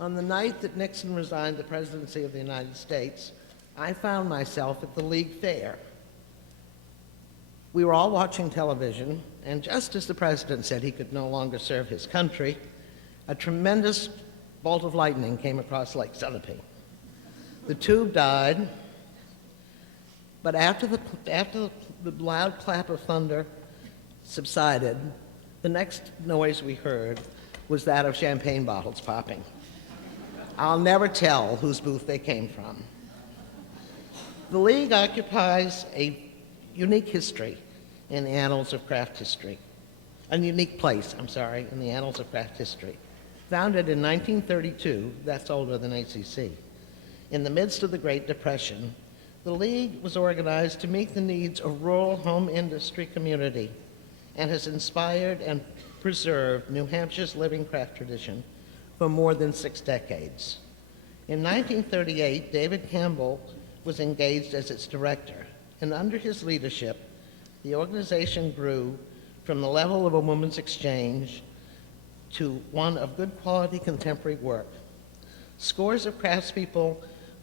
On the night that Nixon resigned the presidency of the United States, I found myself at the League Fair. We were all watching television, and just as the president said he could no longer serve his country, a tremendous bolt of lightning came across Lake Sunapee. The tube died, but after the loud clap of thunder subsided, the next noise we heard was that of champagne bottles popping. I'll never tell whose booth they came from. The League occupies a unique history in the annals of craft history. A unique place, in the annals of craft history. Founded in 1932, that's older than ACC. In the midst of the Great Depression, the League was organized to meet the needs of rural home industry community and has inspired and preserved New Hampshire's living craft tradition for more than 6 decades. In 1938, David Campbell was engaged as its director, and under his leadership, the organization grew from the level of a women's exchange to one of good quality contemporary work. Scores of craftspeople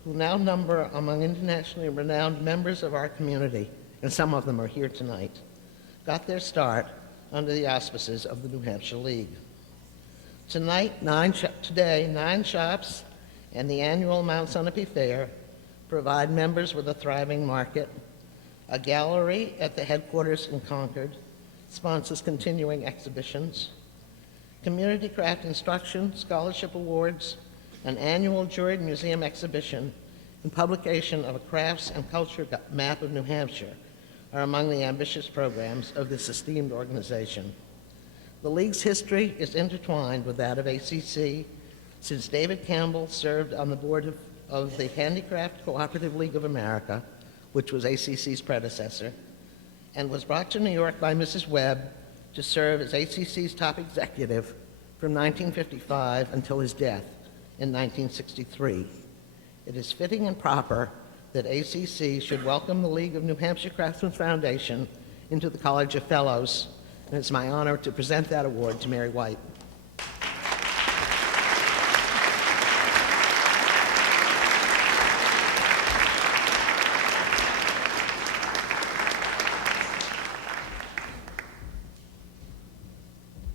who now number among internationally renowned members of our community, and some of them are here tonight, got their start under the auspices of the New Hampshire League. Today, 9 shops and the annual Mount Sunapee Fair provide members with a thriving market. A gallery at the headquarters in Concord sponsors continuing exhibitions. Community craft instruction, scholarship awards, an annual juried museum exhibition, and publication of a crafts and culture map of New Hampshire are among the ambitious programs of this esteemed organization. The League's history is intertwined with that of ACC, since David Campbell served on the board of the Handicraft Cooperative League of America, which was ACC's predecessor, and was brought to New York by Mrs. Webb to serve as ACC's top executive from 1955 until his death in 1963. It is fitting and proper that ACC should welcome the League of New Hampshire Craftsmen Foundation into the College of Fellows, and it's my honor to present that award to Mary White.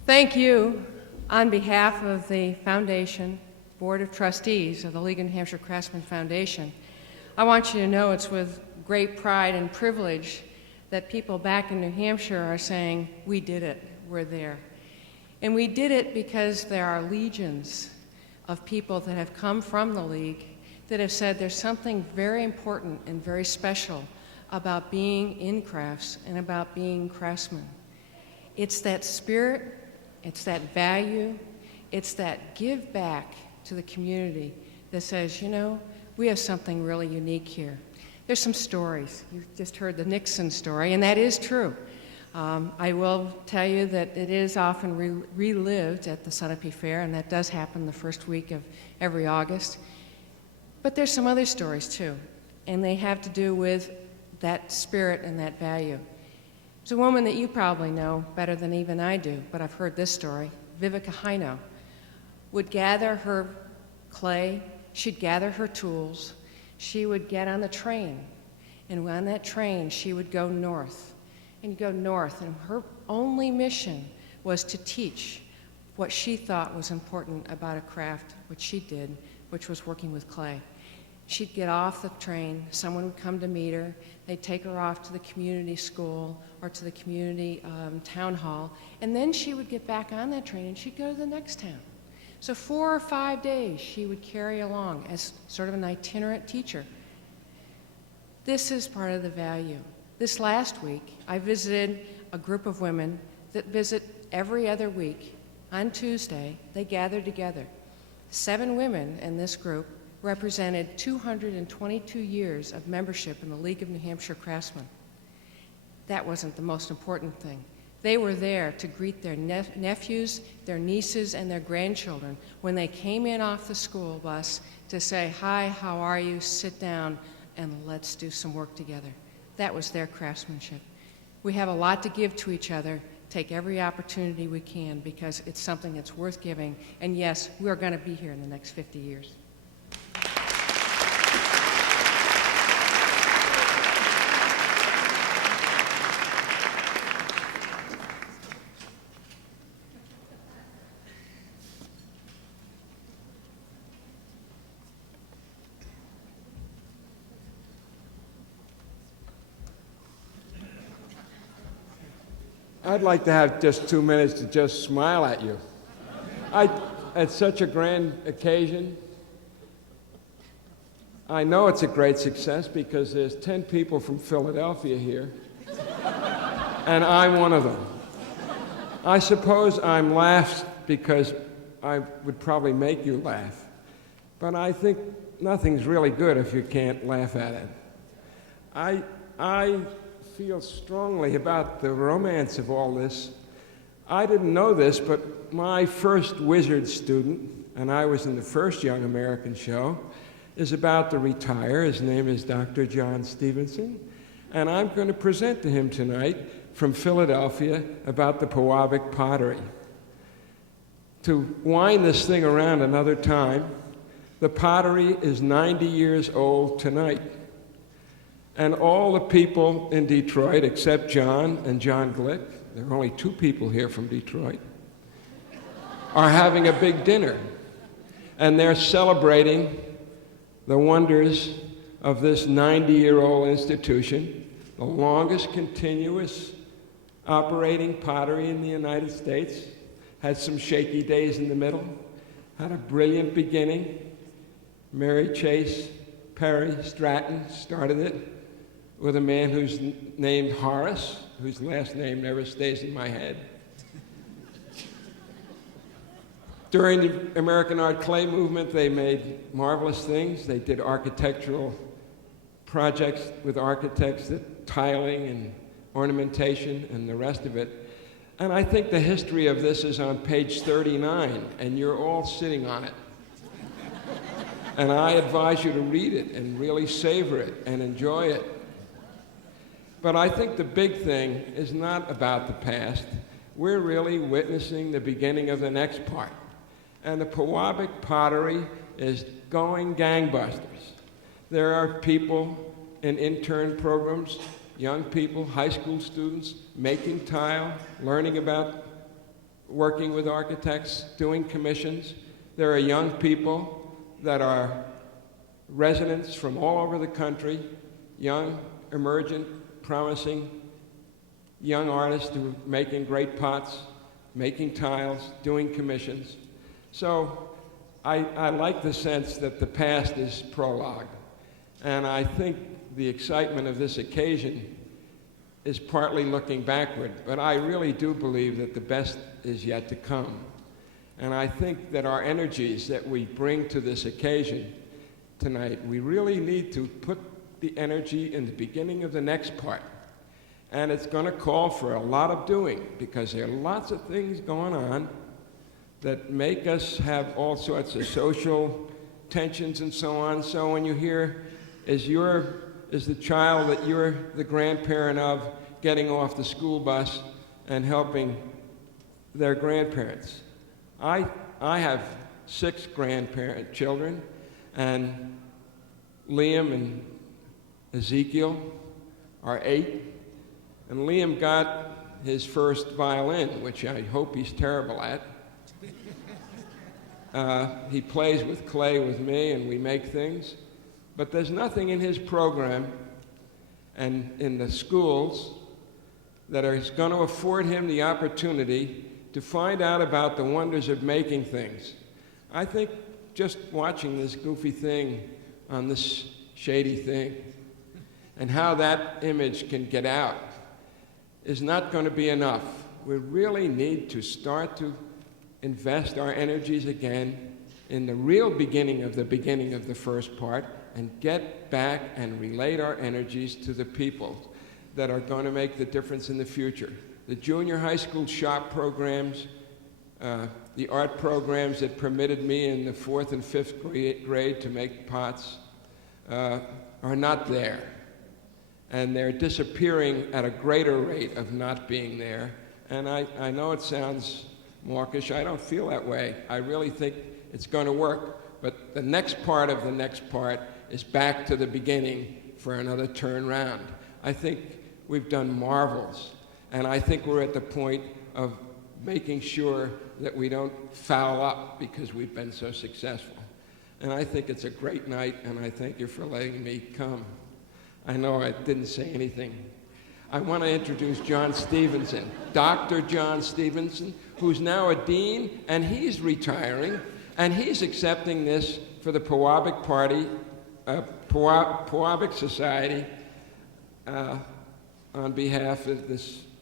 Thank you on behalf of the Foundation Board of Trustees of the League of New Hampshire Craftsmen Foundation. I want you to know it's with great pride and privilege that people back in New Hampshire are saying, we did it, we're there. And we did it because there are legions of people that have come from the League that have said there's something very important and very special about being in crafts and about being craftsmen. It's that spirit, it's that value, it's that give back to the community that says, you know, we have something really unique here. There's some stories. You've just heard the Nixon story, and that is true. I will tell you that it is often relived at the Sunapee Fair, and that does happen the first week of every August. But there's some other stories too, and they have to do with that spirit and that value. There's a woman that you probably know better than even I do, but I've heard this story. Vivica Heino would gather her clay, she'd gather her tools, she would get on the train, and on that train she would go north, and her only mission was to teach what she thought was important about a craft, what she did, which was working with clay. She'd get off the train, someone would come to meet her, they'd take her off to the community school or to the community town hall, and then she would get back on that train and she'd go to the next town. So 4 or 5 days she would carry along as sort of an itinerant teacher. This is part of the value. This last week, I visited a group of women that visit every other week. On Tuesday, they gather together. 7 women in this group represented 222 years of membership in the League of New Hampshire Craftsmen. That wasn't the most important thing. They were there to greet their nephews, their nieces, and their grandchildren when they came in off the school bus to say, hi, how are you, sit down, and let's do some work together. That was their craftsmanship. We have a lot to give to each other take every opportunity we can because it's something that's worth giving. And yes, we're going to be here in the next 50 years. I'd like to have just 2 minutes to just smile at you. It's such a grand occasion. I know it's a great success because there's 10 people from Philadelphia here, and I'm one of them. I suppose I'm laughed because I would probably make you laugh, but I think nothing's really good if you can't laugh at it. I feel strongly about the romance of all this. I didn't know this, but my first Wizard student, and I was in the first Young American show, is about to retire. His name is Dr. John Stevenson, and I'm going to present to him tonight from Philadelphia about the Pewabic pottery. To wind this thing around another time, the pottery is 90 years old tonight. And all the people in Detroit, except John and John Glick, there are only 2 people here from Detroit, are having a big dinner. And they're celebrating the wonders of this 90-year-old institution, the longest continuous operating pottery in the United States, had some shaky days in the middle, had a brilliant beginning. Mary Chase Perry Stratton started it with a man who's named Horace, whose last name never stays in my head. During the American Art Clay movement, they made marvelous things. They did architectural projects with architects, that tiling and ornamentation and the rest of it. And I think the history of this is on page 39, and you're all sitting on it. And I advise you to read it and really savor it and enjoy it. But I think the big thing is not about the past. We're really witnessing the beginning of the next part. And the Pewabic pottery is going gangbusters. There are people in intern programs, young people, high school students, making tile, learning about working with architects, doing commissions. There are young people that are residents from all over the country, young, emergent, promising young artists who are making great pots, making tiles, doing commissions. So I like the sense that the past is prologue. And I think the excitement of this occasion is partly looking backward, but I really do believe that the best is yet to come. And I think that our energies that we bring to this occasion tonight, we really need to put the energy in the beginning of the next part. And it's going to call for a lot of doing, because there are lots of things going on that make us have all sorts of social tensions and so on. So when you hear, is the child that you're the grandparent of getting off the school bus and helping their grandparents? I have 6 grandparent children, and Liam and Ezekiel are 8, and Liam got his first violin, which I hope he's terrible at. He plays with clay with me, and we make things, but there's nothing in his program and in the schools that is going to afford him the opportunity to find out about the wonders of making things. I think just watching this goofy thing on this shady thing and how that image can get out is not going to be enough. We really need to start to invest our energies again in the real beginning of the first part, and get back and relate our energies to the people that are going to make the difference in the future. The junior high school shop programs, the art programs that permitted me in the 4th and 5th grade to make pots are not there. And they're disappearing at a greater rate of not being there And I know it sounds mawkish. I don't feel that way. I really think it's going to work. But the next part of the next part is back to the beginning for another turn round. I think we've done marvels. And I think we're at the point of making sure that we don't foul up because we've been so successful. And I think it's a great night, and I thank you for letting me come. I know I didn't say anything. I want to introduce John Stevenson, Dr. John Stevenson, who's now a dean, and he's retiring, and he's accepting this for the Pewabic Party, Pewabic Society, on behalf of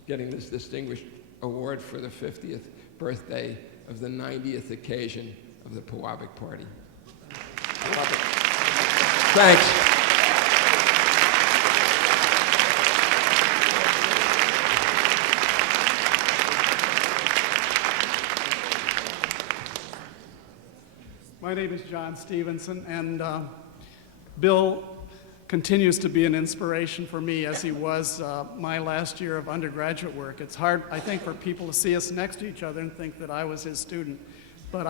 getting this distinguished award for the 50th birthday of the 90th occasion of the Pewabic Party. Thanks. My name is John Stevenson, and Bill continues to be an inspiration for me as he was my last year of undergraduate work. It's hard, I think, for people to see us next to each other and think that I was his student. But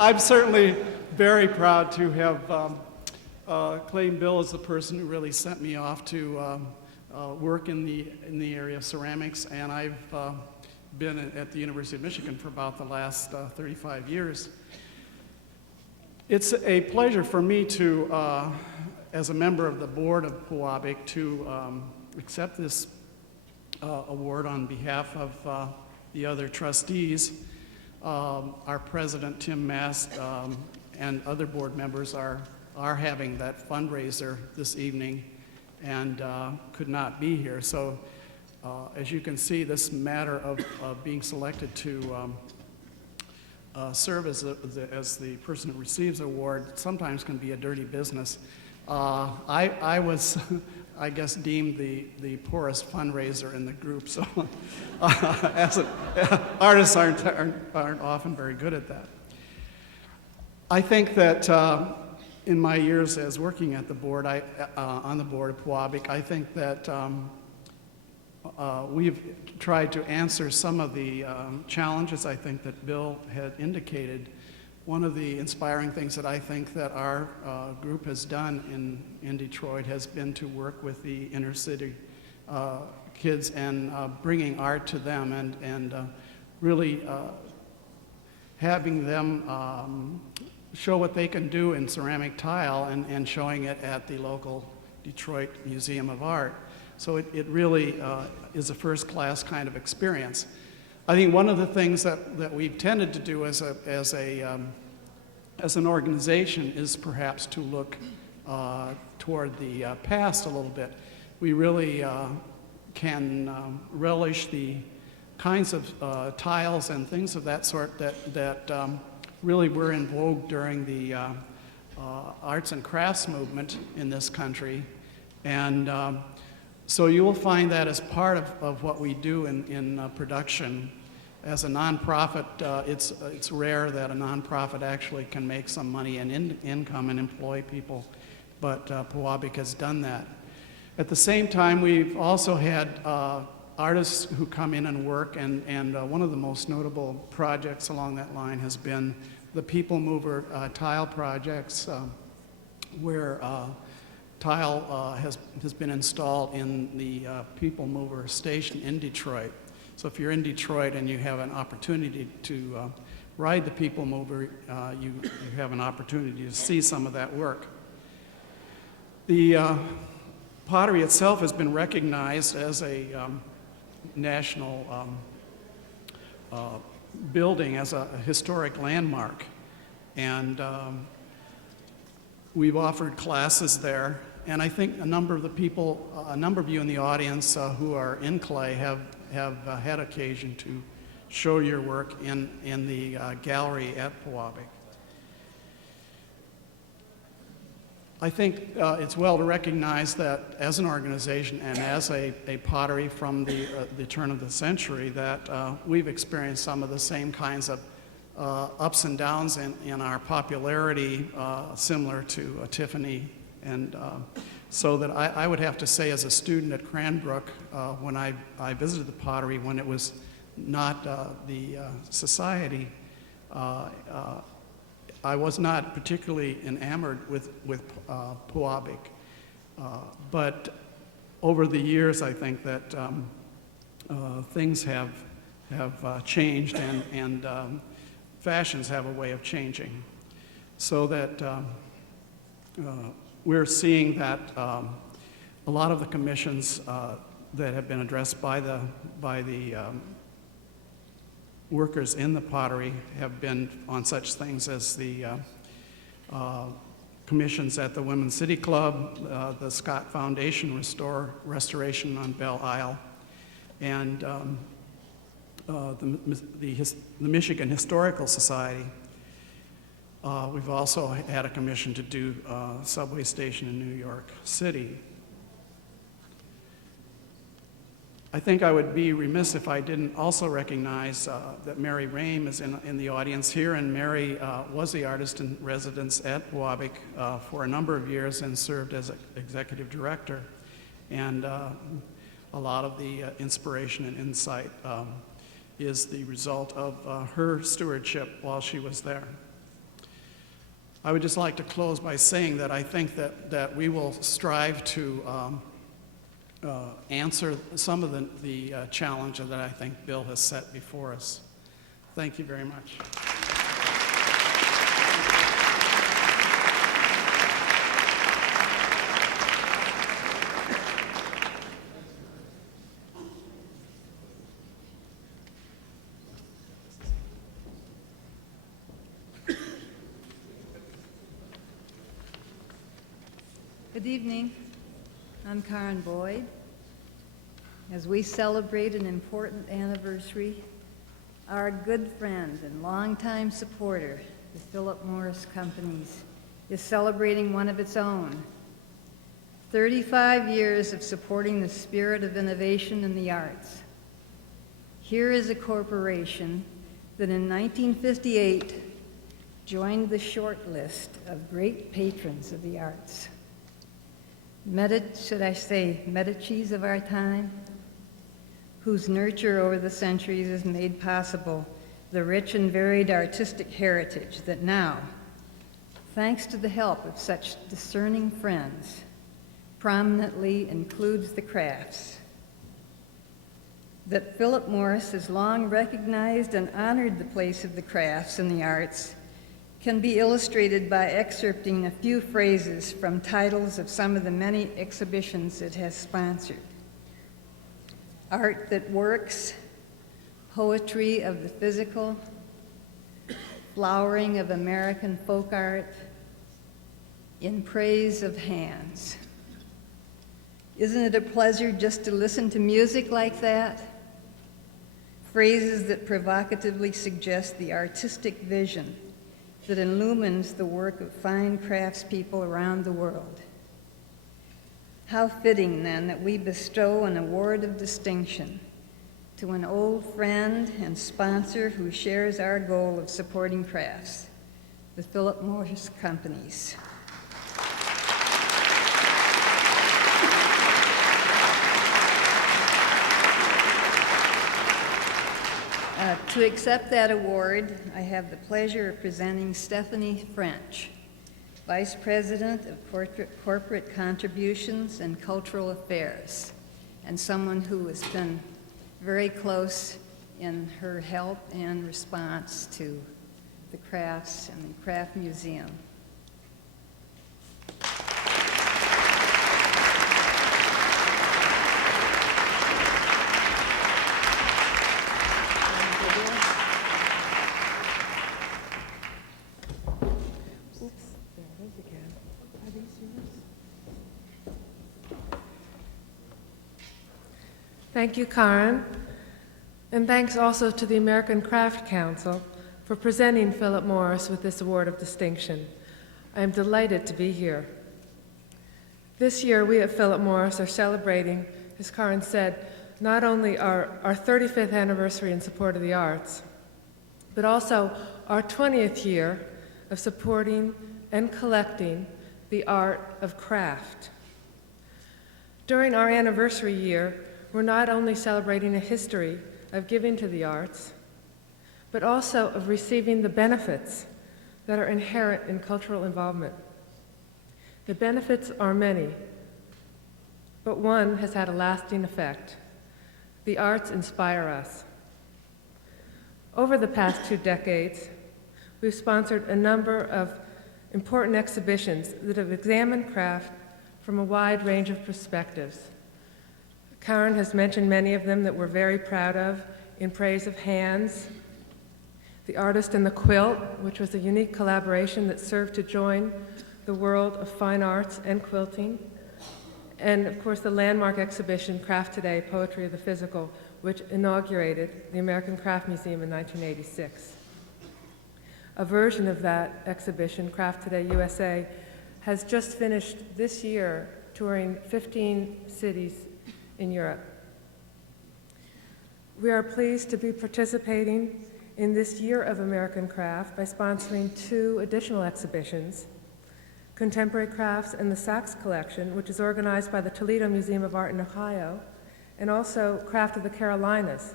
I'm certainly very proud to have claimed Bill as the person who really sent me off to work in the area of ceramics, and I've been at the University of Michigan for about the last 35 years. It's a pleasure for me to, as a member of the board of Pewabic, to accept this award on behalf of the other trustees. Our president, Tim Mast, and other board members are having that fundraiser this evening and could not be here. So as you can see, this matter of being selected to serve as the person who receives the award sometimes can be a dirty business. I was, I guess, deemed the poorest fundraiser in the group, so artists aren't often very good at that. I think that in my years as working at the board, on the board of Pewabic, I think that we've tried to answer some of the challenges I think that Bill had indicated. One of the inspiring things that I think that our group has done in Detroit has been to work with the inner city kids and bringing art to them and really having them show what they can do in ceramic tile and showing it at the local Detroit Museum of Art. So it really is a first-class kind of experience. I think one of the things that we've tended to do as an organization is perhaps to look toward the past a little bit. We really can relish the kinds of tiles and things of that sort that really were in vogue during the arts and crafts movement in this country. And so you will find that as part of what we do in production. As a nonprofit, it's rare that a nonprofit actually can make some money and income and employ people, but Pewabic has done that. At the same time, we've also had artists who come in and work, and one of the most notable projects along that line has been the People Mover tile projects, where tile has been installed in the People Mover station in Detroit. So if you're in Detroit and you have an opportunity to ride the People Mover, you have an opportunity to see some of that work. The pottery itself has been recognized as a national building, as a historic landmark. And we've offered classes there. And I think a number of the people, a number of you in the audience who are in clay have had occasion to show your work in the gallery at Pewabic. I think it's well to recognize that as an organization and as a pottery from the turn of the century that we've experienced some of the same kinds of ups and downs in our popularity, similar to Tiffany. And so that I would have to say, as a student at Cranbrook, when I visited the pottery when it was not the society, I was not particularly enamored with Pewabic. But over the years, I think that things have changed, and fashions have a way of changing. So that we're seeing that a lot of the commissions that have been addressed by the workers in the pottery have been on such things as the commissions at the Women's City Club, the Scott Foundation restoration on Belle Isle, and the Michigan Historical Society. We've also had a commission to do a subway station in New York City. I think I would be remiss if I didn't also recognize that Mary Rame is in the audience here, and Mary was the artist in residence at Pewabic for a number of years and served as executive director. And a lot of the inspiration and insight is the result of her stewardship while she was there. I would just like to close by saying that I think that we will strive to answer some of the challenges that I think Bill has set before us. Thank you very much. Good evening. I'm Karen Boyd. As we celebrate an important anniversary, our good friend and longtime supporter, the Philip Morris Companies, is celebrating one of its own. 35 years of supporting the spirit of innovation in the arts. Here is a corporation that in 1958 joined the short list of great patrons of the arts. Medicis of our time, whose nurture over the centuries has made possible the rich and varied artistic heritage that now, thanks to the help of such discerning friends, prominently includes the crafts. That Philip Morris has long recognized and honored the place of the crafts in the arts can be illustrated by excerpting a few phrases from titles of some of the many exhibitions it has sponsored. Art that works, poetry of the physical, flowering of American folk art, in praise of hands. Isn't it a pleasure just to listen to music like that? Phrases that provocatively suggest the artistic vision that illumines the work of fine craftspeople around the world. How fitting, then, that we bestow an award of distinction to an old friend and sponsor who shares our goal of supporting crafts, the Philip Morris Companies. To accept that award, I have the pleasure of presenting Stephanie French, Vice President of Corporate Contributions and Cultural Affairs, and someone who has been very close in her help and response to the crafts and the Craft Museum. Thank you, Karen, and thanks also to the American Craft Council for presenting Philip Morris with this award of distinction. I am delighted to be here. This year, we at Philip Morris are celebrating, as Karen said, not only our 35th anniversary in support of the arts, but also our 20th year of supporting and collecting the art of craft. During our anniversary year, we're not only celebrating a history of giving to the arts, but also of receiving the benefits that are inherent in cultural involvement. The benefits are many, but one has had a lasting effect. The arts inspire us. Over the past 2 decades, we've sponsored a number of important exhibitions that have examined craft from a wide range of perspectives. Karen has mentioned many of them that we're very proud of: In Praise of Hands, The Artist and the Quilt, which was a unique collaboration that served to join the world of fine arts and quilting, and of course the landmark exhibition Craft Today, Poetry of the Physical, which inaugurated the American Craft Museum in 1986. A version of that exhibition, Craft Today USA, has just finished this year touring 15 cities in Europe. We are pleased to be participating in this Year of American Craft by sponsoring 2 additional exhibitions: Contemporary Crafts and the Sachs Collection, which is organized by the Toledo Museum of Art in Ohio, and also Craft of the Carolinas,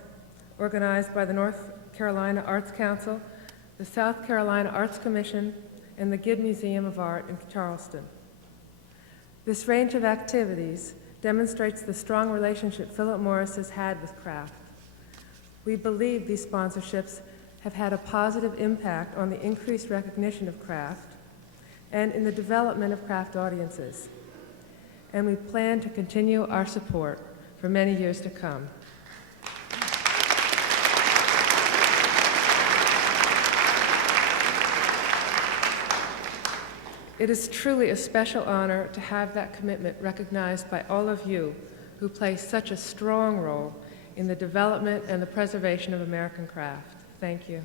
organized by the North Carolina Arts Council, the South Carolina Arts Commission, and the Gibb Museum of Art in Charleston. This range of activities demonstrates the strong relationship Philip Morris has had with craft. We believe these sponsorships have had a positive impact on the increased recognition of craft and in the development of craft audiences. And we plan to continue our support for many years to come. It is truly a special honor to have that commitment recognized by all of you who play such a strong role in the development and the preservation of American craft. Thank you.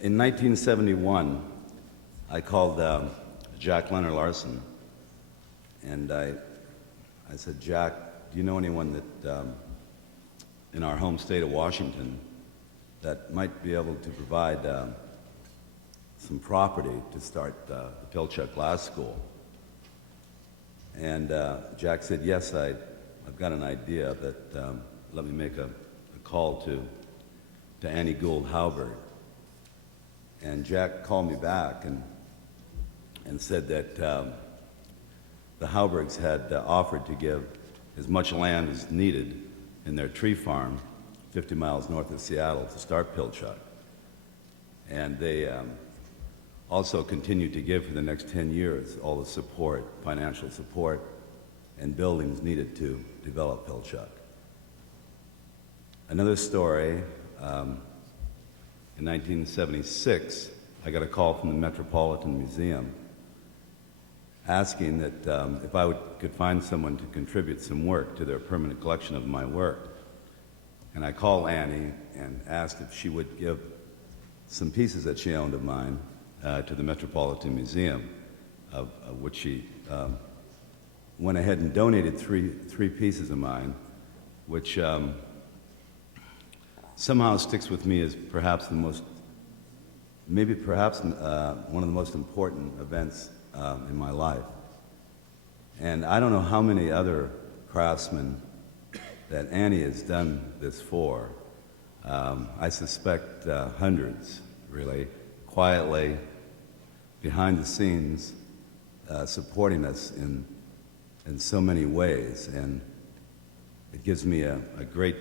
In 1971, I called Jack Leonard Larson, and I said, Jack, do you know anyone that in our home state of Washington that might be able to provide some property to start the Pilchuck Glass School? And Jack said, yes, I've got an idea, that let me make a call to Annie Gould Hauberg. And Jack called me back and said that the Haubergs had offered to give as much land as needed in their tree farm 50 miles north of Seattle to start Pilchuck. And they also continued to give for the next 10 years all the support, financial support, and buildings needed to develop Pilchuck. Another story, in 1976, I got a call from the Metropolitan Museum asking that if I could find someone to contribute some work to their permanent collection of my work. And I called Annie and asked if she would give some pieces that she owned of mine to the Metropolitan Museum, of which she went ahead and donated three pieces of mine, which somehow sticks with me as perhaps one of the most important events in my life. And I don't know how many other craftsmen that Annie has done this for. I suspect hundreds, really, quietly, behind the scenes, supporting us in so many ways. And it gives me a great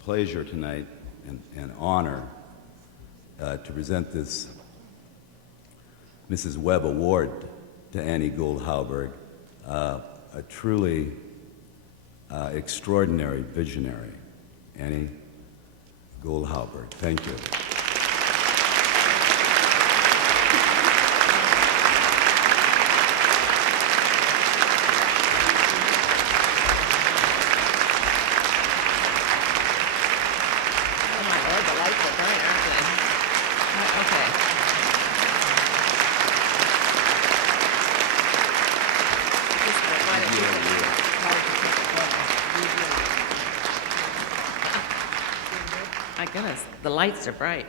pleasure tonight and honor to present this Mrs. Webb Award to Annie Gould Hauberg, a truly extraordinary visionary. Annie Gould Hauberg, thank you. My goodness, the lights are bright.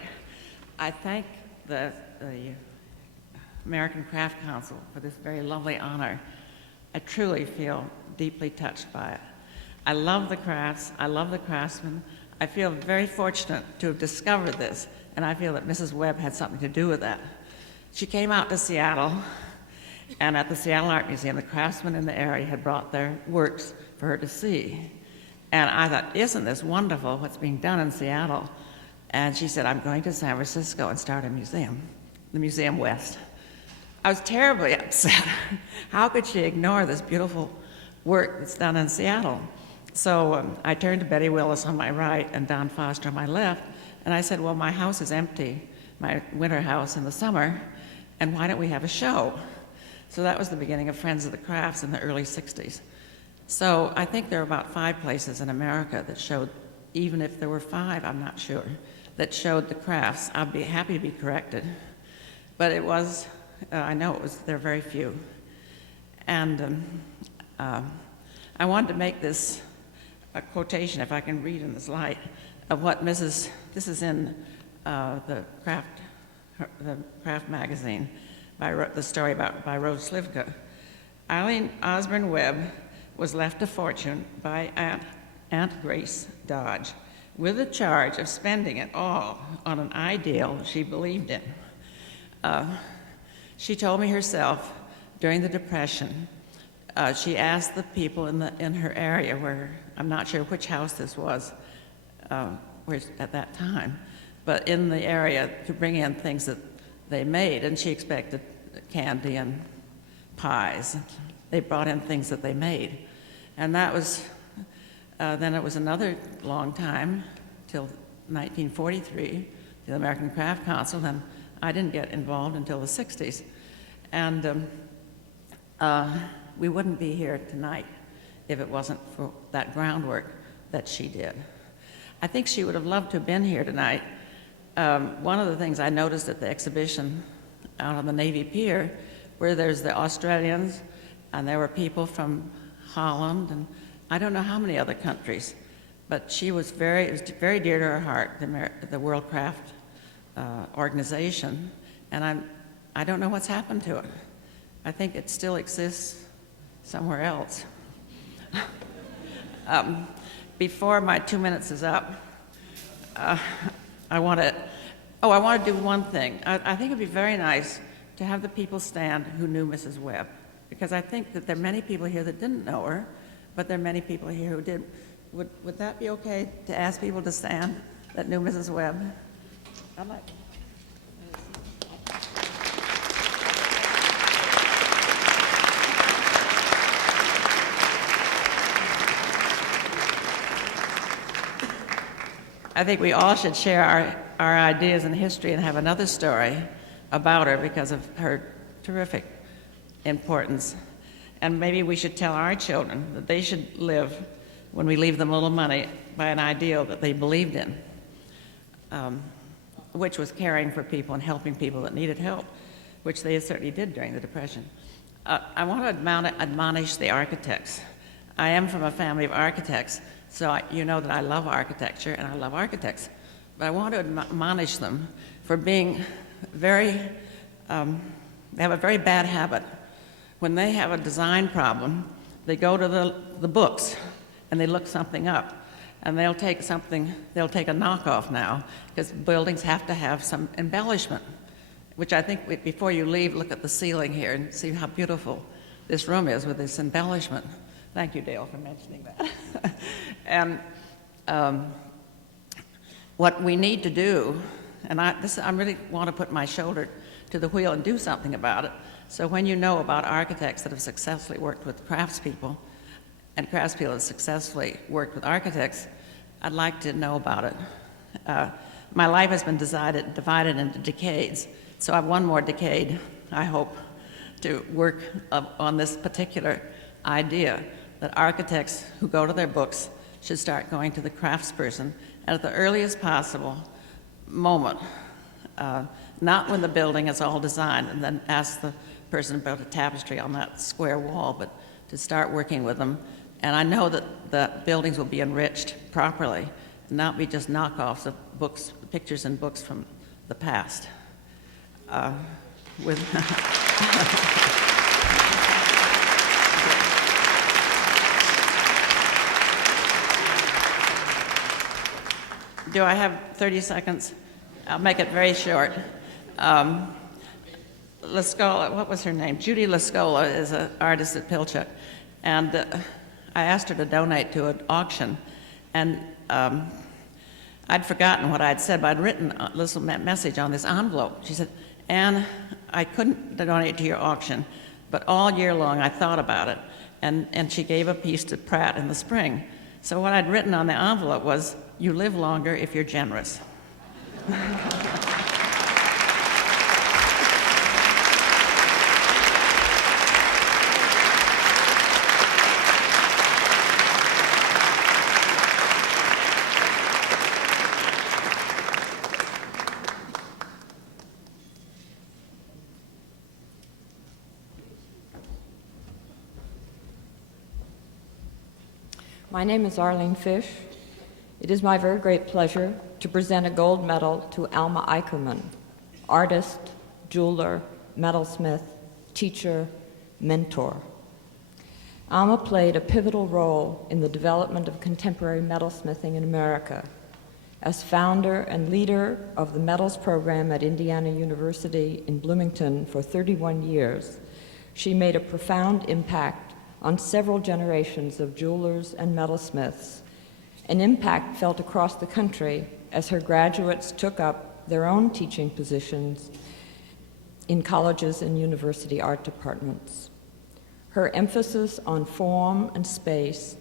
I thank the American Craft Council for this very lovely honor. I truly feel deeply touched by it. I love the crafts. I love the craftsmen. I feel very fortunate to have discovered this, and I feel that Mrs. Webb had something to do with that. She came out to Seattle, and at the Seattle Art Museum, the craftsmen in the area had brought their works for her to see. And I thought, isn't this wonderful, what's being done in Seattle? And she said, I'm going to San Francisco and start a museum, the Museum West. I was terribly upset. How could she ignore this beautiful work that's done in Seattle? So I turned to Betty Willis on my right and Don Foster on my left, and I said, well, my house is empty, my winter house in the summer, and why don't we have a show? So that was the beginning of Friends of the Crafts in the early 60s. So I think there are about 5 places in America that showed, even if there were 5, I'm not sure, that showed the crafts. I'd be happy to be corrected. But it was, I know it was, there are very few. And I wanted to make this a quotation, if I can read in this light, of what this is in the Craft magazine, the story by Rose Slivka. Eileen Osborn Webb was left a fortune by Aunt Grace Dodge, with the charge of spending it all on an ideal she believed in. She told me herself during the Depression, she asked the people in her area, where I'm not sure which house this was at that time, but in the area, to bring in things that they made, and she expected candy and pies. They brought in things that they made. And that was, then it was another long time, till 1943, the American Craft Council, and I didn't get involved until the 60s. And we wouldn't be here tonight if it wasn't for that groundwork that she did. I think she would have loved to have been here tonight. One of the things I noticed at the exhibition out on the Navy Pier, where there's the Australians, and there were people from Holland, and I don't know how many other countries, but it was very dear to her heart, the World Craft Organization, and I don't know what's happened to it. I think it still exists somewhere else. Before my 2 minutes is up, I want to do one thing. I think it'd be very nice to have the people stand who knew Mrs. Webb, because I think that there are many people here that didn't know her, but there are many people here who did. Would that be okay to ask people to stand that knew Mrs. Webb? I'd like. I think we all should share our ideas and history and have another story about her because of her terrific importance. And maybe we should tell our children that they should live, when we leave them a little money, by an ideal that they believed in, which was caring for people and helping people that needed help, which they certainly did during the Depression. I want to admonish the architects. I am from a family of architects, so you know that I love architecture and I love architects. But I want to admonish them for being they have a very bad habit. When they have a design problem, they go to the books and they look something up. And they'll take a knockoff now, because buildings have to have some embellishment, which I think before you leave, look at the ceiling here and see how beautiful this room is with this embellishment. Thank you, Dale, for mentioning that. And what we need to do, and I really want to put my shoulder to the wheel and do something about it. So when you know about architects that have successfully worked with craftspeople, and craftspeople that have successfully worked with architects, I'd like to know about it. My life has been divided into decades, so I have one more decade, I hope, to work on this particular idea that architects who go to their books should start going to the craftsperson at the earliest possible moment, not when the building is all designed and then ask the person about a tapestry on that square wall, but to start working with them. And I know that the buildings will be enriched properly not be just knockoffs of books, pictures and books from the past. With Do I have 30 seconds? I'll make it very short. Lascola, what was her name? Judy Lascola is an artist at Pilchuck, and I asked her to donate to an auction, and I'd forgotten what I'd said, but I'd written a little message on this envelope. She said, "Anne, I couldn't donate to your auction, but all year long I thought about it," and she gave a piece to Pratt in the spring. So what I'd written on the envelope was, "You live longer if you're generous." My name is Arlene Fish. It is my very great pleasure to present a gold medal to Alma Eikerman, artist, jeweler, metalsmith, teacher, mentor. Alma played a pivotal role in the development of contemporary metalsmithing in America. As founder and leader of the metals program at Indiana University in Bloomington for 31 years, she made a profound impact on several generations of jewelers and metalsmiths, an impact felt across the country as her graduates took up their own teaching positions in colleges and university art departments. Her emphasis on form and space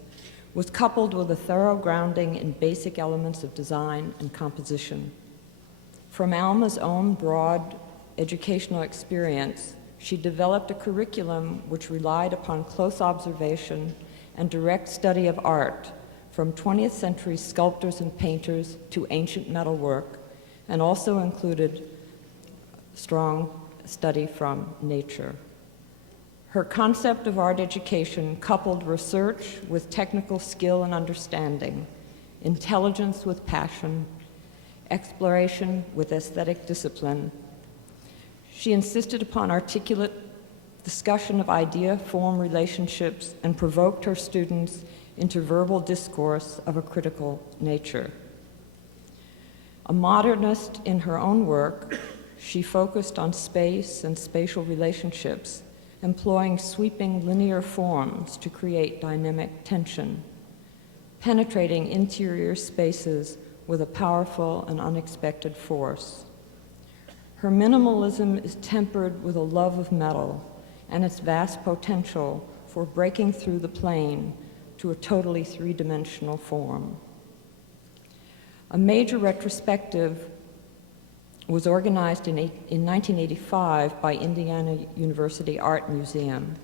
was coupled with a thorough grounding in basic elements of design and composition. From Alma's own broad educational experience, she developed a curriculum which relied upon close observation and direct study of art, from 20th century sculptors and painters to ancient metalwork, and also included strong study from nature. Her concept of art education coupled research with technical skill and understanding, intelligence with passion, exploration with aesthetic discipline. She insisted upon articulate discussion of idea-form relationships and provoked her students into verbal discourse of a critical nature. A modernist in her own work, she focused on space and spatial relationships, employing sweeping linear forms to create dynamic tension, penetrating interior spaces with a powerful and unexpected force. Her minimalism is tempered with a love of metal and its vast potential for breaking through the plane to a totally three-dimensional form. A major retrospective was organized in 1985 by Indiana University Art Museum,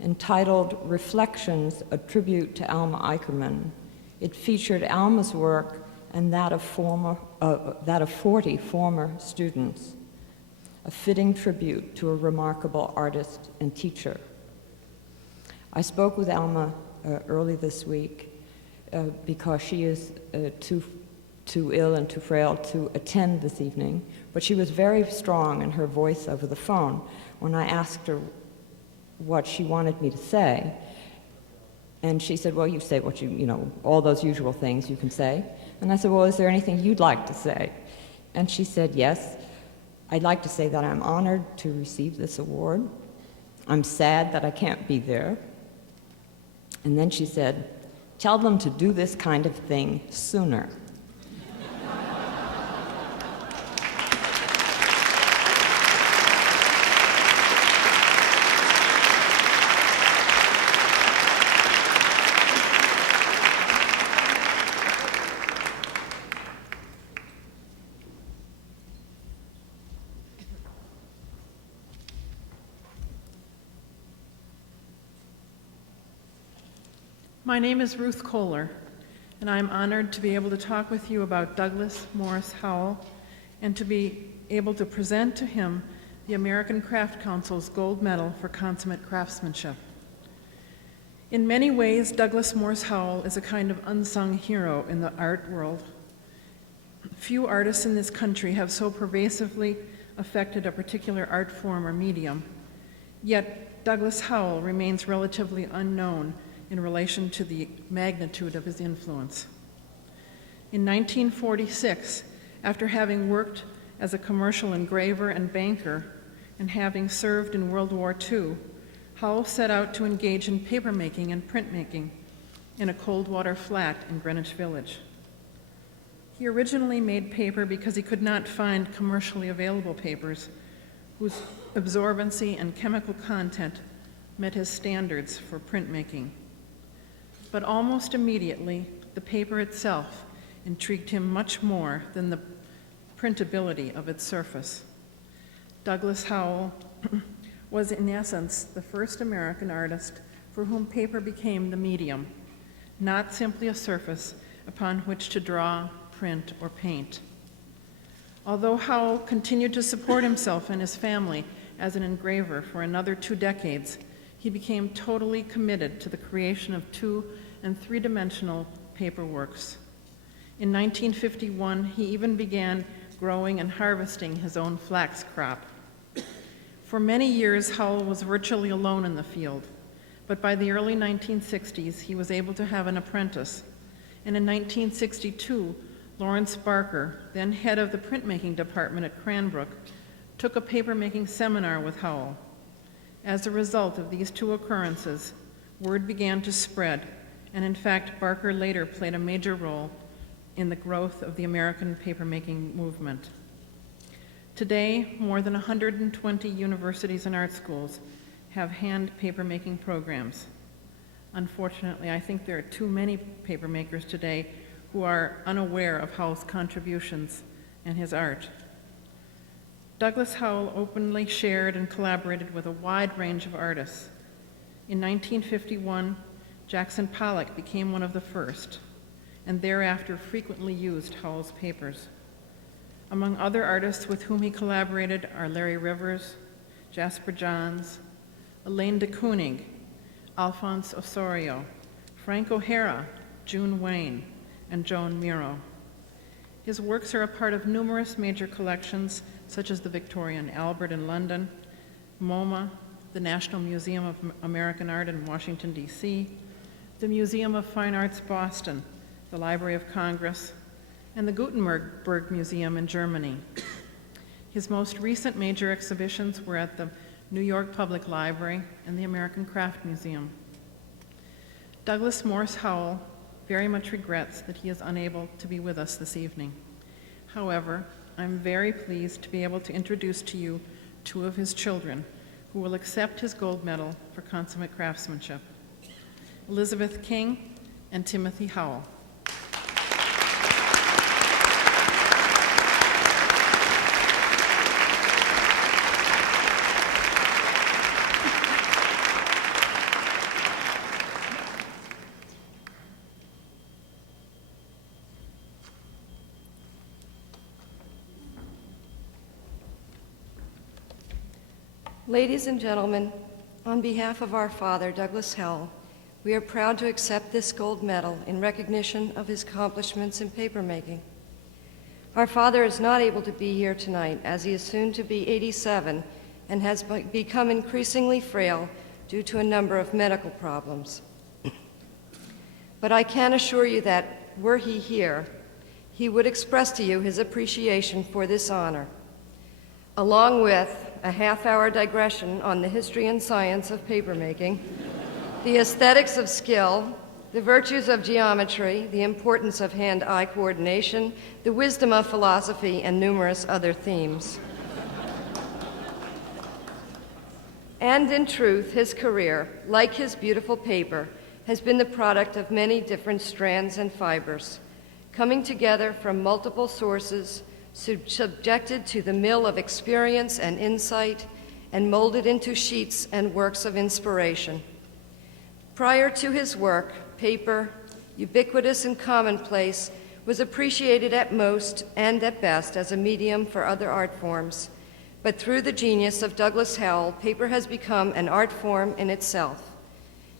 entitled Reflections, a Tribute to Alma Eikerman. It featured Alma's work and that of 40 former students, a fitting tribute to a remarkable artist and teacher. I spoke with Alma early this week because she is too ill and too frail to attend this evening, but she was very strong in her voice over the phone when I asked her what she wanted me to say. And she said, "Well, you say what you know, all those usual things you can say." And I said, "Well, is there anything you'd like to say?" And she said, "Yes, I'd like to say that I'm honored to receive this award. I'm sad that I can't be there." And then she said, "Tell them to do this kind of thing sooner." My name is Ruth Kohler, and I'm honored to be able to talk with you about Douglas Morris Howell and to be able to present to him the American Craft Council's Gold Medal for Consummate Craftsmanship. In many ways, Douglas Morse Howell is a kind of unsung hero in the art world. Few artists in this country have so pervasively affected a particular art form or medium, yet Douglas Howell remains relatively unknown in relation to the magnitude of his influence. In 1946, after having worked as a commercial engraver and banker and having served in World War II, Howell set out to engage in papermaking and printmaking in a cold water flat in Greenwich Village. He originally made paper because he could not find commercially available papers whose absorbency and chemical content met his standards for printmaking. But almost immediately, the paper itself intrigued him much more than the printability of its surface. Douglas Howell was in essence the first American artist for whom paper became the medium, not simply a surface upon which to draw, print, or paint. Although Howell continued to support himself and his family as an engraver for another 2 decades, he became totally committed to the creation of 2- and 3-dimensional paper works. In 1951, he even began growing and harvesting his own flax crop. For many years, Howell was virtually alone in the field, but by the early 1960s, he was able to have an apprentice. And in 1962, Lawrence Barker, then head of the printmaking department at Cranbrook, took a papermaking seminar with Howell. As a result of these 2 occurrences, word began to spread, and in fact, Barker later played a major role in the growth of the American papermaking movement. Today, more than 120 universities and art schools have hand papermaking programs. Unfortunately, I think there are too many papermakers today who are unaware of Howell's contributions and his art. Douglas Howell openly shared and collaborated with a wide range of artists. In 1951, Jackson Pollock became one of the first, and thereafter frequently used Howell's papers. Among other artists with whom he collaborated are Larry Rivers, Jasper Johns, Elaine de Kooning, Alphonse Osorio, Frank O'Hara, June Wayne, and Joan Miro. His works are a part of numerous major collections, such as the Victoria and Albert in London, MoMA, the National Museum of American Art in Washington, D.C., the Museum of Fine Arts Boston, the Library of Congress, and the Gutenberg Museum in Germany. His most recent major exhibitions were at the New York Public Library and the American Craft Museum. Douglas Morse Howell very much regrets that he is unable to be with us this evening. However, I'm very pleased to be able to introduce to you 2 of his children who will accept his gold medal for consummate craftsmanship: Elizabeth King and Timothy Howell. Ladies and gentlemen, on behalf of our father, Douglas Howell, we are proud to accept this gold medal in recognition of his accomplishments in papermaking. Our father is not able to be here tonight as he is soon to be 87 and has become increasingly frail due to a number of medical problems. But I can assure you that, were he here, he would express to you his appreciation for this honor, along with a half-hour digression on the history and science of papermaking, the aesthetics of skill, the virtues of geometry, the importance of hand-eye coordination, the wisdom of philosophy, and numerous other themes. And in truth, his career, like his beautiful paper, has been the product of many different strands and fibers, coming together from multiple sources, subjected to the mill of experience and insight, and molded into sheets and works of inspiration. Prior to his work, paper, ubiquitous and commonplace, was appreciated at most and at best as a medium for other art forms. But through the genius of Douglas Howell, paper has become an art form in itself.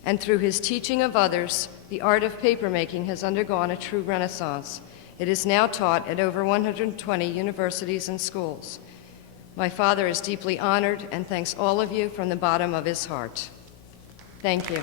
and through his teaching of others, the art of papermaking has undergone a true renaissance. It is now taught at over 120 universities and schools. My father is deeply honored and thanks all of you from the bottom of his heart. Thank you.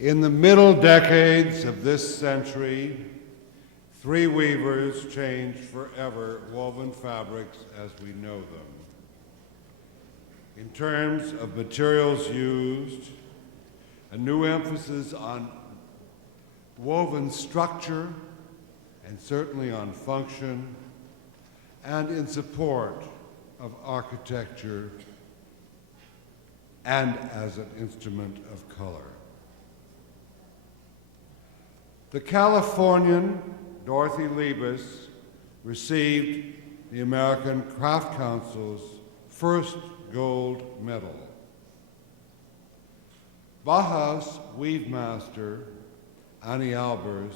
In the middle decades of this century, three weavers changed forever woven fabrics as we know them. In terms of materials used, a new emphasis on woven structure and certainly on function, and in support of architecture and as an instrument of color. The Californian Dorothy Liebes received the American Craft Council's first gold medal. Bauhaus weave master Annie Albers,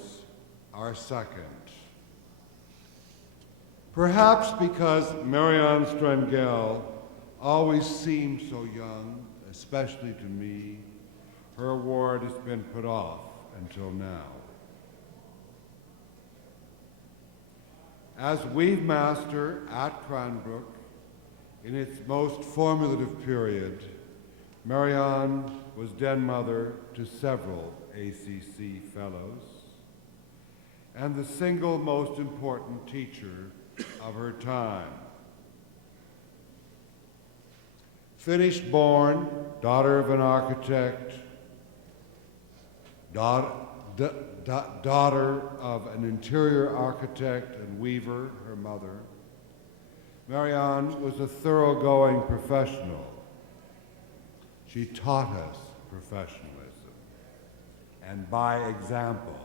our second. Perhaps because Marianne Strengell always seemed so young, especially to me, her award has been put off until now. As weave master at Cranbrook, in its most formative period, Marianne was den mother to several ACC fellows and the single most important teacher of her time. Finnish-born, daughter of an architect, daughter of an interior architect and weaver, her mother, Marianne was a thoroughgoing professional. She taught us professionalism, and by example.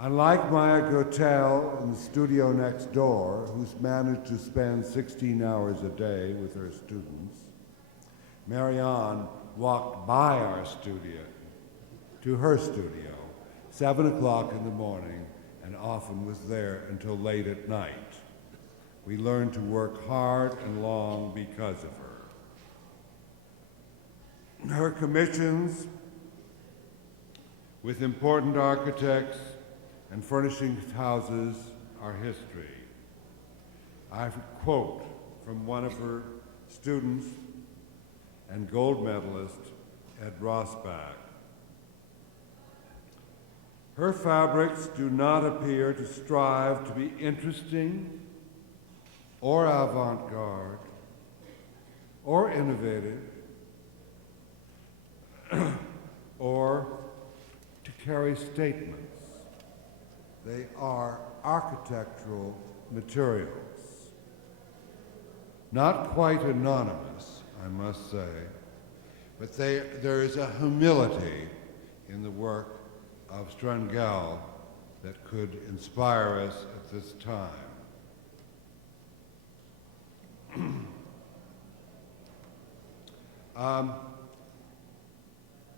Unlike Maya Gotel in the studio next door, who's managed to spend 16 hours a day with her students, Marianne walked by our studio to her studio, 7 o'clock in the morning, and often was there until late at night. We learned to work hard and long because of her. Her commissions with important architects and furnishing houses are history. I quote from one of her students and gold medalist, Ed Rosbach. Her fabrics do not appear to strive to be interesting or avant-garde or innovative or to carry statements. They are architectural materials. Not quite anonymous, I must say, but there is a humility in the work of Strengell that could inspire us at this time.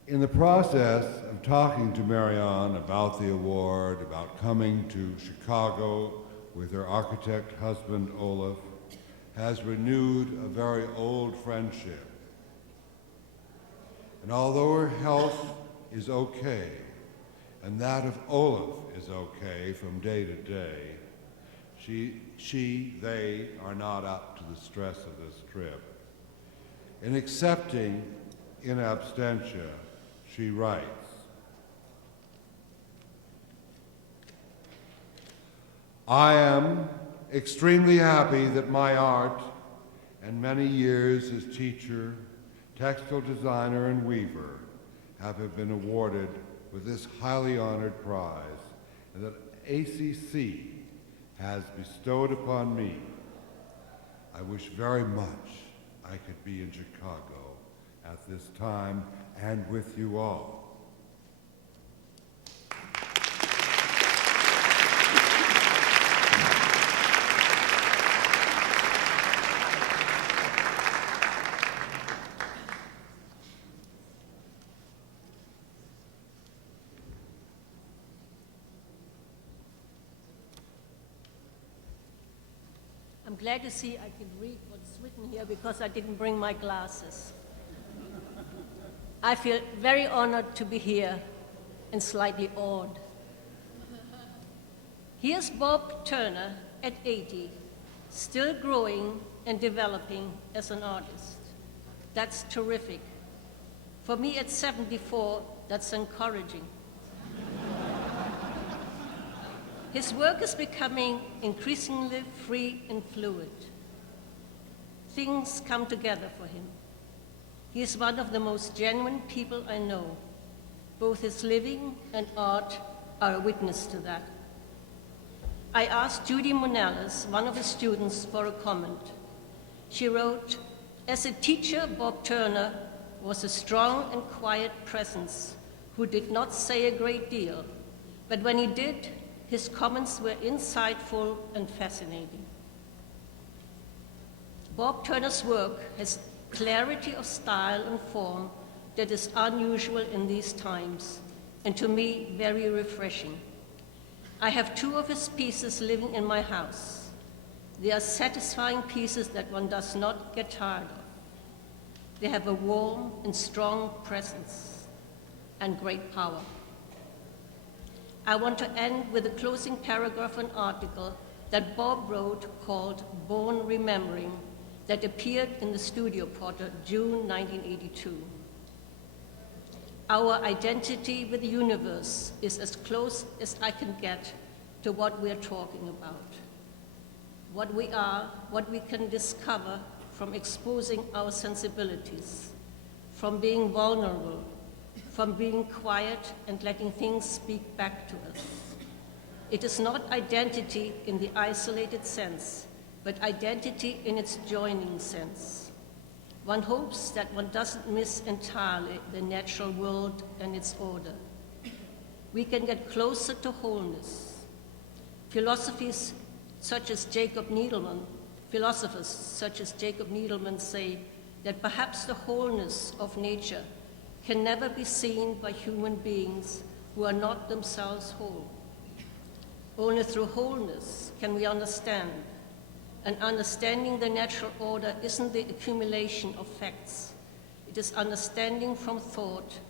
In the process of talking to Marianne about the award, about coming to Chicago with her architect husband Olaf, has renewed a very old friendship. And although her health is okay, and that of Olaf is okay from day to day, they are not up to the stress of this trip. In accepting in absentia, she writes, I am extremely happy that my art and many years as teacher, textile designer, and weaver have been awarded with this highly honored prize, and that ACC has bestowed upon me. I wish very much I could be in Chicago at this time and with you all. I'm glad to see I can read what's written here because I didn't bring my glasses. I feel very honored to be here and slightly awed. Here's Bob Turner at 80, still growing and developing as an artist. That's terrific. For me at 74, that's encouraging. His work is becoming increasingly free and fluid. Things come together for him. He is one of the most genuine people I know. Both his living and art are a witness to that. I asked Judy Monellis, one of his students, for a comment. She wrote, "As a teacher, Bob Turner was a strong and quiet presence who did not say a great deal, but when he did, his comments were insightful and fascinating." Bob Turner's work has clarity of style and form that is unusual in these times, and to me, very refreshing. I have 2 of his pieces living in my house. They are satisfying pieces that one does not get tired of. They have a warm and strong presence and great power. I want to end with a closing paragraph of an article that Bob wrote called Born Remembering that appeared in the Studio Potter, June 1982. Our identity with the universe is as close as I can get to what we're talking about. What we are, what we can discover from exposing our sensibilities, from being vulnerable, from being quiet and letting things speak back to us. It is not identity in the isolated sense, but identity in its joining sense. One hopes that one doesn't miss entirely the natural world and its order. We can get closer to wholeness. Philosophers such as Jacob Needleman say that perhaps the wholeness of nature can never be seen by human beings who are not themselves whole. Only through wholeness can we understand. And understanding the natural order isn't the accumulation of facts. It is understanding from thought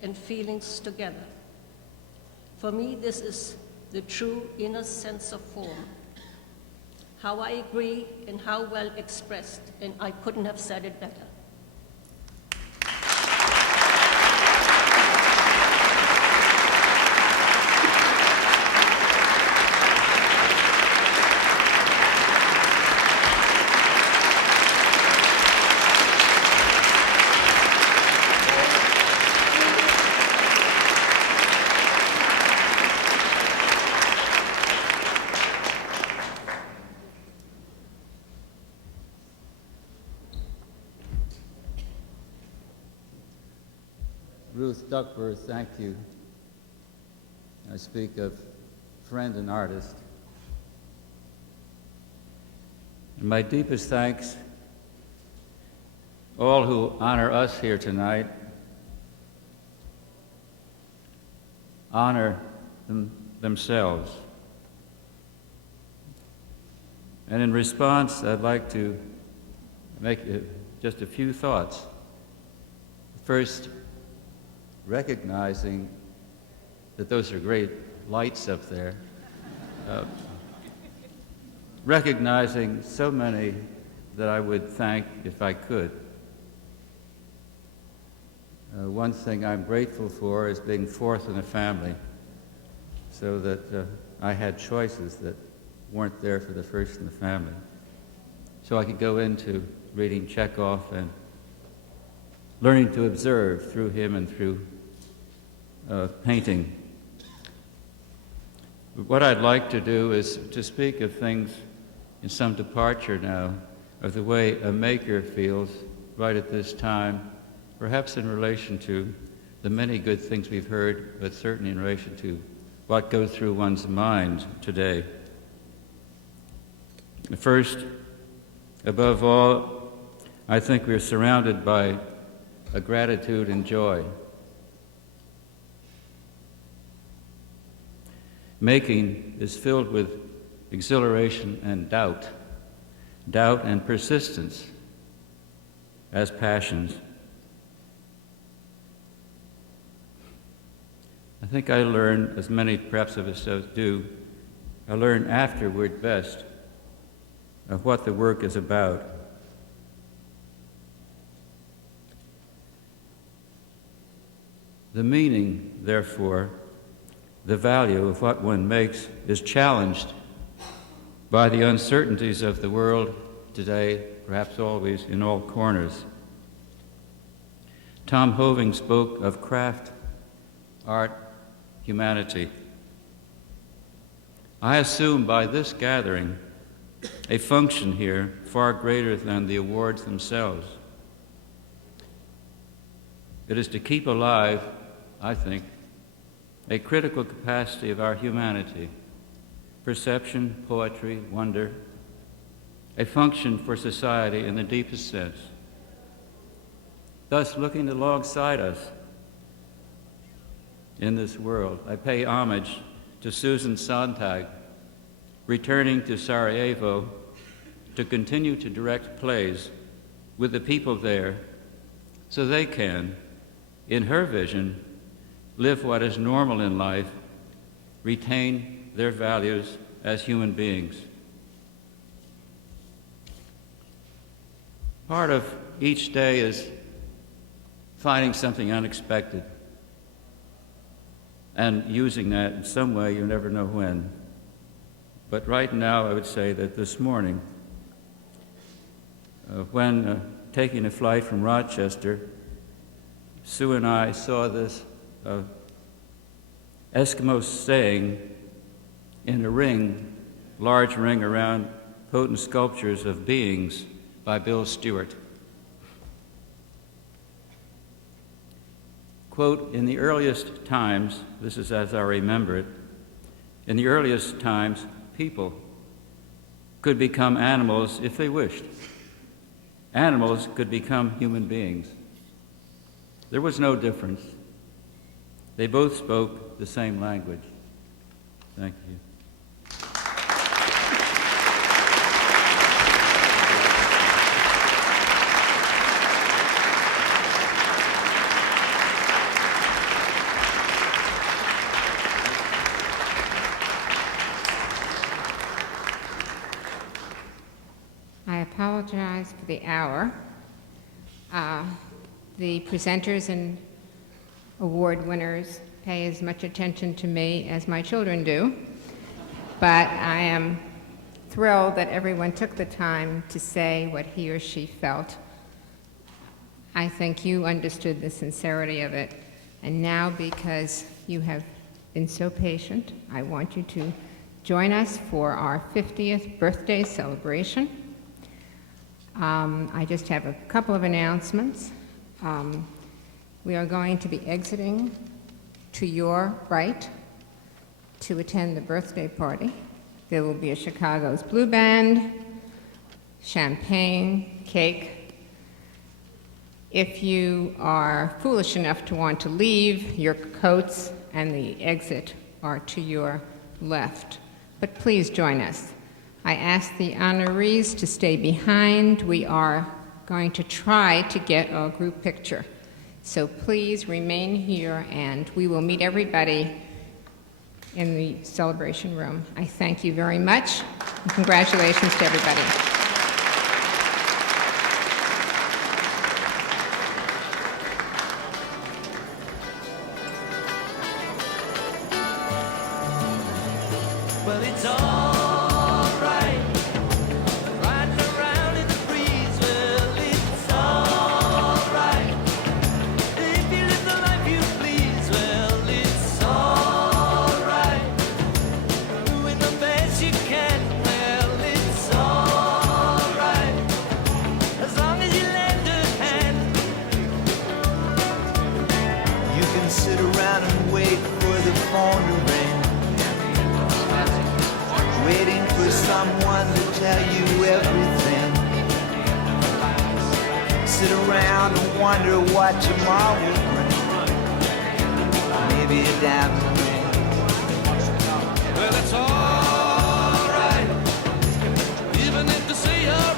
and feelings together. For me, this is the true inner sense of form. How I agree and how well expressed, and I couldn't have said it better. Ruth Duckworth, thank you. I speak of friend and artist. And my deepest thanks, all who honor us here tonight, honor themselves. And in response, I'd like to make just a few thoughts. First, recognizing that those are great lights up there, recognizing so many that I would thank if I could. One thing I'm grateful for is being fourth in a family, so that I had choices that weren't there for the first in the family. So I could go into reading Chekhov and learning to observe through him and through painting. What I'd like to do is to speak of things in some departure now of the way a maker feels right at this time, perhaps in relation to the many good things we've heard, but certainly in relation to what goes through one's mind today. First, above all, I think we're surrounded by a gratitude and joy. Making is filled with exhilaration and doubt. doubt, and persistence as passions. I think I learned, as many perhaps of us do, I learned afterward best of what the work is about. The meaning, therefore, the value of what one makes is challenged by the uncertainties of the world today, perhaps always in all corners. Tom Hoving spoke of craft, art, humanity. I assume by this gathering a function here far greater than the awards themselves. It is to keep alive, I think, a critical capacity of our humanity, perception, poetry, wonder, a function for society in the deepest sense. Thus, looking alongside us in this world, I pay homage to Susan Sontag, returning to Sarajevo to continue to direct plays with the people there so they can, in her vision, live what is normal in life, retain their values as human beings. Part of each day is finding something unexpected and using that in some way, you never know when. But right now, I would say that this morning, when taking a flight from Rochester, Sue and I saw this Eskimo saying in a ring, large ring around potent sculptures of beings by Bill Stewart. Quote, in the earliest times, this is as I remember it, in the earliest times, people could become animals if they wished. Animals could become human beings. There was no difference. They both spoke the same language. Thank you. I apologize for the hour. The presenters and award winners pay as much attention to me as my children do, but I am thrilled that everyone took the time to say what he or she felt. I think you understood the sincerity of it, and now because you have been so patient, I want you to join us for our 50th birthday celebration. I just have a couple of announcements. We are going to be exiting to your right to attend the birthday party. There will be a Chicago's Blue Band, champagne, cake. If you are foolish enough to want to leave, your coats and the exit are to your left. But please join us. I ask the honorees to stay behind. We are going to try to get a group picture. So please remain here, and we will meet everybody in the celebration room. I thank you very much, and congratulations to everybody. Well, it's all right. Riding around in the breeze. Well, it's all right. If you live the life you please. Well, it's all right. Doing the best you can. Well, it's all right. As long as you lend a hand. You can sit around and wait for the phone to ring. Waiting for someone to tell you everything. Sit around and wonder what tomorrow will bring. Maybe a diamond ring. Well, it's all right, even if they say you're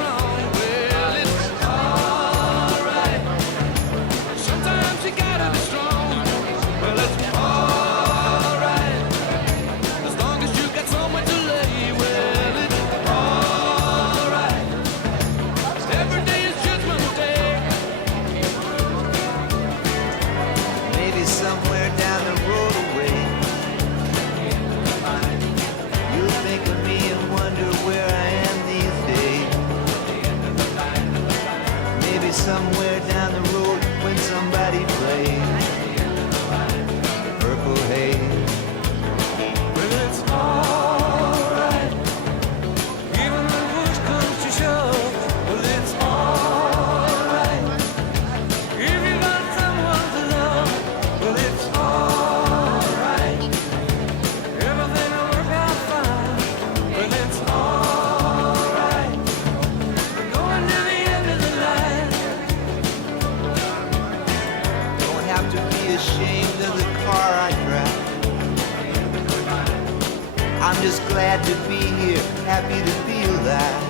happy to feel that.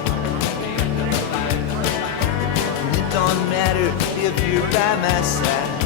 And it don't matter if you're by my side.